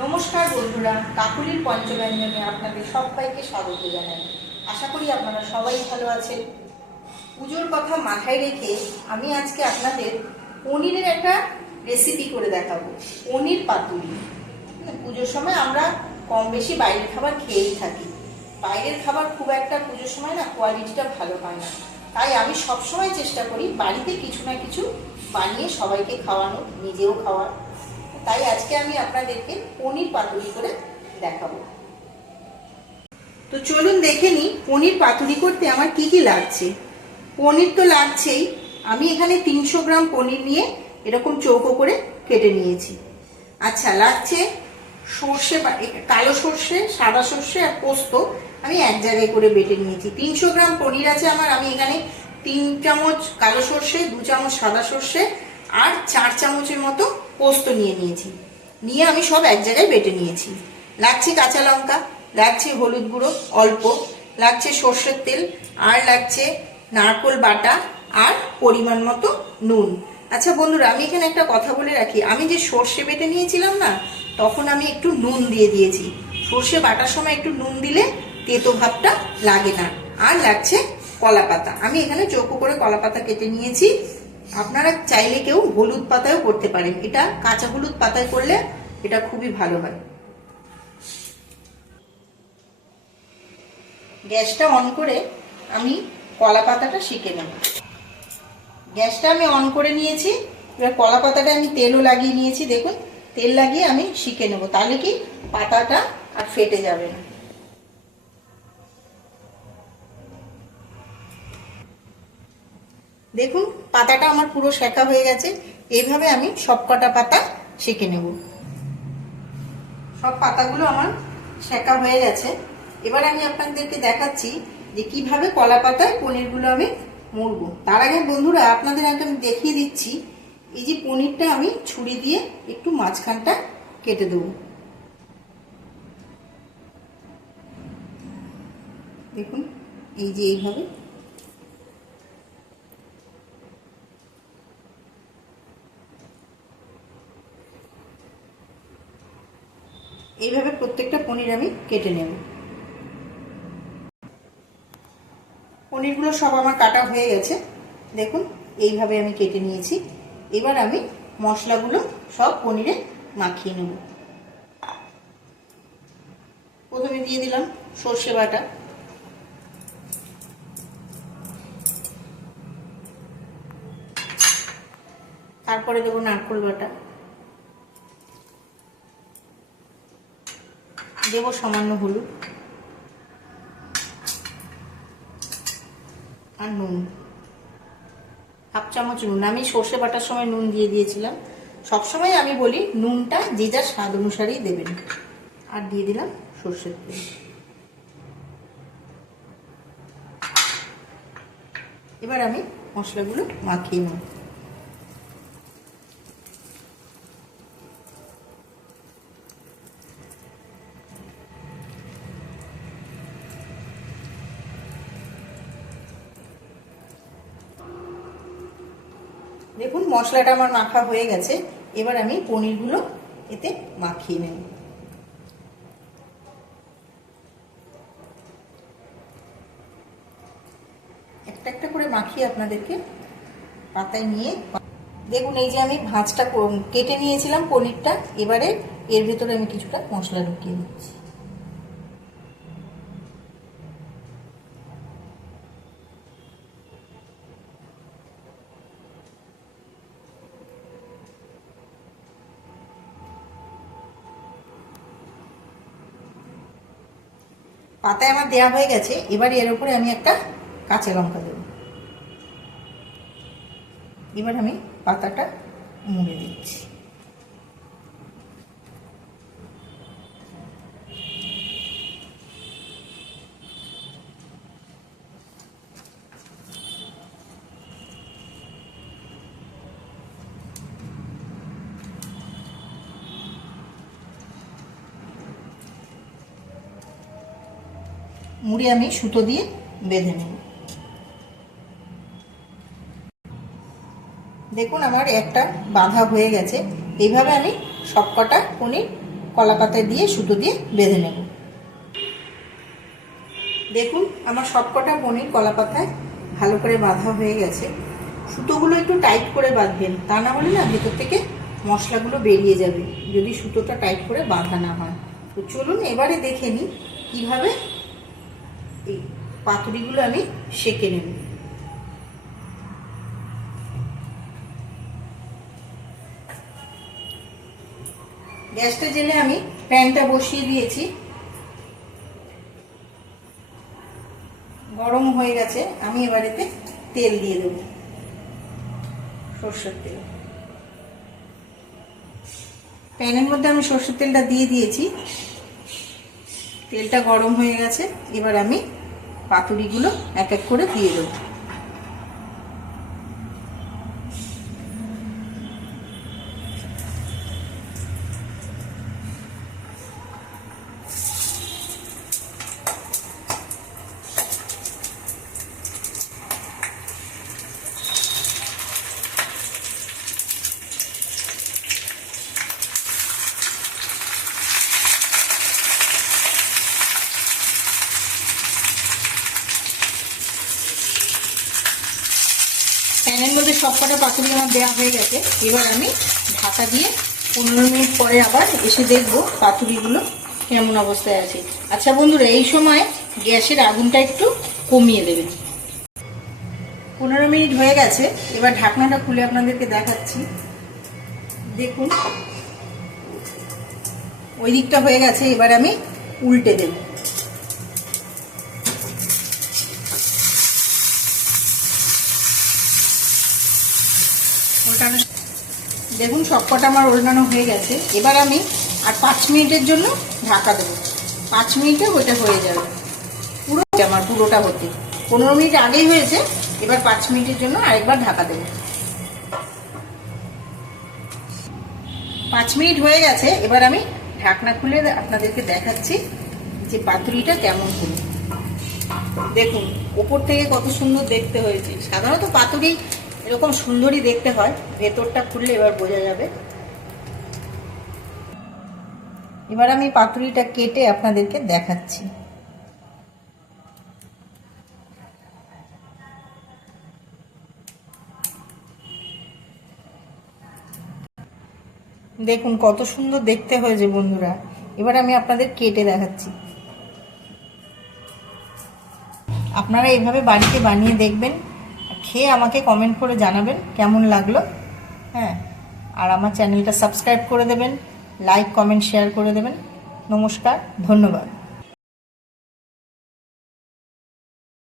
নমস্কার বন্ধুরা, কাকুলির পঞ্চব্যঞ্জনে আপনাদের সবাইকে স্বাগত জানাই। আশা করি আপনারা সবাই ভালো আছেন। পুজোর কথা মাথায় রেখে আমি আজকে আপনাদের পনিরের একটা রেসিপি করে দেখাবো, পনির পাতুরি। পুজোর সময় আমরা কম বেশি বাইরের খাবার খেয়েই থাকি। বাইরের খাবার খুব একটা পুজোর সময় না কোয়ালিটিটা ভালো হয় না, তাই আমি সবসময় চেষ্টা করি বাড়িতে কিছু না কিছু বানিয়ে সবাইকে খাওয়ানো, নিজেও খাওয়ার। তাই আজকে আমি আপনাদেরকে পনির পাতুরি করে দেখাবো। তো চলুন দেখে নিই পনির পাতুরি করতে আমার কি কি লাগছে। পনির তো লাগছেই। আমি এখানে 300 গ্রাম পনির নিয়ে এরকম চৌকো করে কেটে নিয়েছি। আচ্ছা, লাগছে সর্ষে, কালো সর্ষে, সাদা সর্ষে আর পোস্ত আমি এক জায়গায় করে বেটে নিয়েছি। 300 গ্রাম পনির আছে আমার। আমি এখানে 3 চামচ কালো সর্ষে, 2 চামচ সাদা সর্ষে আর 4 চামচের মতো পোস্ত নিয়েছি। নিয়ে আমি সব এক জায়গায় বেটে নিয়েছি। লাগছে কাঁচা লঙ্কা, লাগছে হলুদ গুঁড়ো অল্প, লাগছে সর্ষের তেল, আর লাগছে নারকেল বাটা আর পরিমাণ মতো নুন। আচ্ছা বন্ধুরা, আমি এখানে একটা কথা বলে রাখি, আমি যে সর্ষে বেটে নিয়েছিলাম না, তখন আমি একটু নুন দিয়ে দিয়েছি। সর্ষে বাটার সময় একটু নুন দিলে তেতো ভাবটা লাগে না। আর লাগছে কলা পাতা। আমি এখানে চৌকো করে কলা পাতা কেটে নিয়েছি। আপনারা চাইলে কেউ হলুদ পাতায়ও করতে পারেন। এটা কাঁচা হলুদ পাতায় করলে এটা খুবই ভালো হয়। গ্যাসটা অন করে আমি কলা পাতাটা সেঁকে নেব। গ্যাসটা আমি অন করে নিয়েছি। এবার কলা পাতাটা আমি তেলও লাগিয়ে নিয়েছি। দেখুন, তেল লাগিয়ে আমি সেঁকে নেব, তাহলে কি পাতাটা আর ফেটে যাবে না। দেখুন, পাতাটা আমার পুরো সেঁকা হয়ে গেছে। এইভাবে আমি সবকটা পাতা সেঁকে নেব। সব পাতাগুলো আমার সেঁকা হয়ে গেছে। এবার আমি আপনাদেরকে দেখাচ্ছি যে কিভাবে কলা পাতায় পনিরগুলো আমি মুড়বো। তার আগে বন্ধুরা আপনাদের আমি দেখিয়ে দিচ্ছি, এই যে পনিরটা আমি ছুরি দিয়ে একটু মাঝখানটা কেটে দেবো। দেখুন, এই যে এইভাবে। এইভাবে প্রত্যেকটা পনির আমি কেটে নেব। পনিরগুলো সব আমার কাটা হয়ে গেছে। দেখুন, এইভাবে আমি কেটে নিয়েছি। এবার আমি মশলাগুলো সব পনিরে মাখিয়ে নেব। প্রথমে দিয়ে দিলাম সর্ষে বাটা, তারপরে দেবো নারকেল বাটা, দেবো সামান্য হলুদ আর নুন, 1/2 চামচ নুন। আমি সর্ষে বাটার সময় নুন দিয়ে দিয়েছিলাম। সবসময় আমি বলি নুনটা যে যার স্বাদ অনুসারেই দেবেন। আর দিয়ে দিলাম সর্ষের তেল। এবার আমি মশলাগুলো মাখিয়ে নেব। দেখুন, মশলাটা আমার মাখা হয়ে গেছে। এবার আমি পনিরগুলো এতে মাখিয়ে নেব। একটা একটা করে মাখিয়ে আপনাদেরকে পাতায় নিয়ে দেখুন, এই যে আমি ভাঁজটা কেটে নিয়েছিলাম পনিরটা। এবারে এর ভেতরে আমি কিছুটা মশলা ঢুকিয়ে দিচ্ছি। পাতায় আমার দেওয়া হয়ে গেছে। এবার এর উপরে আমি একটা কাঁচা লঙ্কা দেব। এবার আমি পাতাটা মুড়ে দিচ্ছি। মুড়ে আমি সুতো দিয়ে বেঁধে নেব। দেখুন, আমার একটা বাঁধা হয়ে গেছে। এইভাবে আমি সবকটা পনির কলা পাতায় দিয়ে সুতো দিয়ে বেঁধে নেব। দেখুন আমার সবকটা পনির কলা পাতায় ভালো করে বাঁধা হয়ে গেছে। সুতোগুলো একটু টাইট করে বাঁধবেন, তা না হলে না ভেতর থেকে মশলাগুলো বেরিয়ে যাবে যদি সুতোটা টাইট করে বাঁধা না হয়। তো চলুন এবারে দেখে নিই কীভাবে এই পাতুরিগুলো আমি সেঁকে নেব। গ্যাসটা জেলে আমি প্যানটা বসিয়ে দিয়েছি, গরম হয়ে গেছে। আমি এবারেতে তেল দিয়ে দেব, সরষের তেল। প্যানের মধ্যে আমি সরষের তেলটা দিয়ে দিয়েছি, তেলটা গরম হয়ে গেছে। এবার আমি পাতুরিগুলো এক এক করে দিয়ে দেব। প্যানের মধ্যে সবকটা পাতুরি আমার দেওয়া হয়ে গেছে। এবার আমি ঢাকা দিয়ে 15 মিনিট পরে আবার এসে দেখবো পাতুরিগুলো কেমন অবস্থায় আছে। আচ্ছা বন্ধুরা, এই সময় গ্যাসের আগুনটা একটু কমিয়ে দেবেন। 15 মিনিট হয়ে গেছে। এবার ঢাকনাটা খুলে আপনাদেরকে দেখাচ্ছি। দেখুন ওই দিকটা হয়ে গেছে। এবার আমি উল্টে দেব। দেখুন সবকটা আমার ওলটানো হয়ে গেছে। এবার আমি আর 5 মিনিটের জন্য ঢাকা দেবো। 5 মিনিটে ওইটা হয়ে যাবে। আমার পুরোটা হতে 15 মিনিট আগেই হয়েছে। এবার 5 মিনিটের জন্য আরেকবার ঢাকা দেবো। 5 মিনিট হয়ে গেছে। এবার আমি ঢাকনা খুলে আপনাদেরকে দেখাচ্ছি যে পাতুরিটা কেমন হলো। দেখুন ওপর থেকে কত সুন্দর দেখতে হয়েছে। সাধারণত পাতুরি এরকম সুন্দরই দেখতে হয়, ভেতরটা খুললে এবার বোঝা যাবে। এবার আমি পাতুরিটা কেটে আপনাদেরকে দেখাচ্ছি। দেখুন কত সুন্দর দেখতে হয়েছে বন্ধুরা। এবার আমি আপনাদের কেটে দেখাচ্ছি। আপনারা এইভাবে বাড়িতে বানিয়ে দেখবেন, খেয়ে আমাকে কমেন্ট করে জানাবেন কেমন লাগলো। হ্যাঁ, আর আমার চ্যানেলটা সাবস্ক্রাইব করে দেবেন, লাইক কমেন্ট শেয়ার করে দেবেন। নমস্কার, ধন্যবাদ।